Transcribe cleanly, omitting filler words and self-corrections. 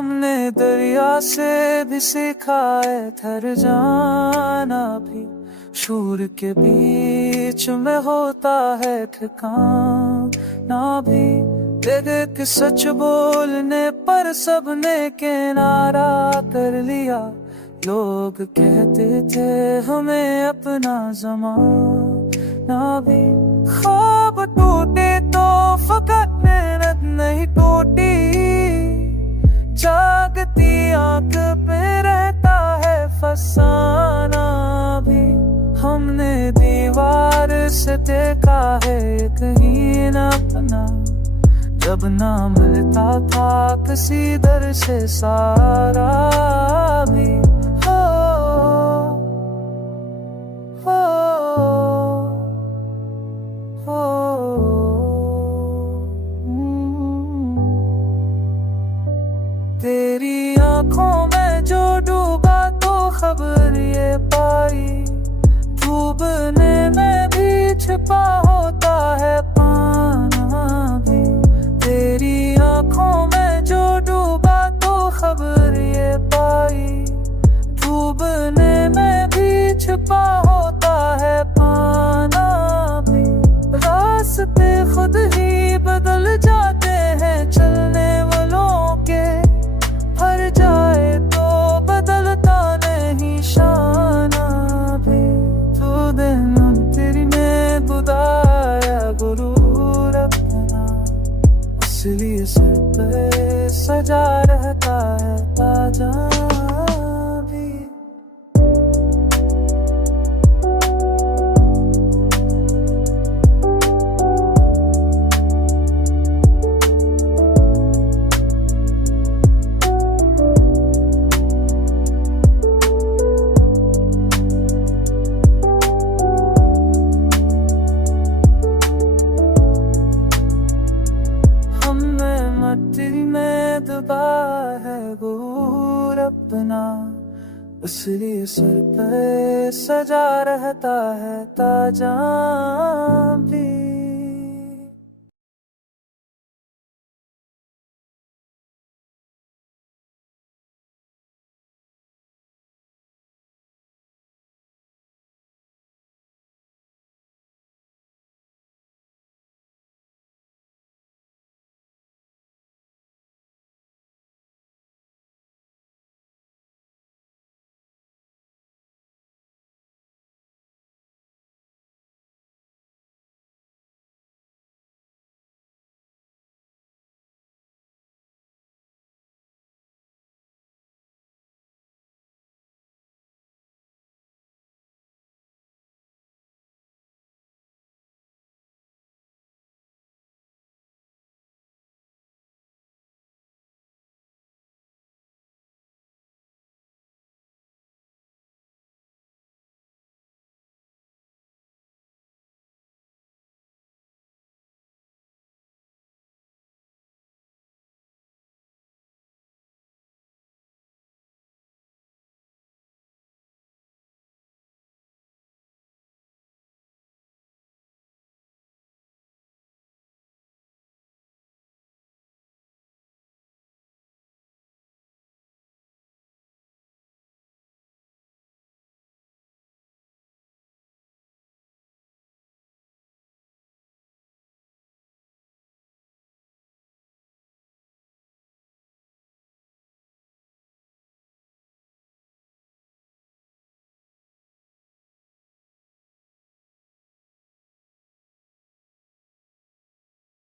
हमने दरिया से भी सीखा है ठहर जाना भी, शूर के बीच में होता है ठिकाना भी। एक सच बोलने पर सबने किनारा कर लिया, लोग कहते थे हमें अपना ज़माना भी। ख्वाब टूटे तो फकत मेहनत नहीं टूटी, जागती आंख पे रहता है फसाना भी। हमने दीवार से देखा है कहीं न अपना, जब ना मिलता था किसी दर से सारा भी। हो हो हो तेरी आंखों में जो डूबा तो खबर ये पाई, डूबने में भी छिपा होता है पाना भी। तेरी आंखों में जो डूबा तो खबर ये पाई, डूबने में भी छिपा होता है पाना भी। रास्ते खुद ही बदल जाते हैं चलने वालों के, हर जाए तो बदलता नहीं शाना भी। तू दिन तेरी में बुदाया गुरूर अपना, इसलिए सर पे सजा रहता है ताजा भी। तेरी में दबा है गुरूर अपना, इसलिए सर पे सजा रहता है ताजा भी।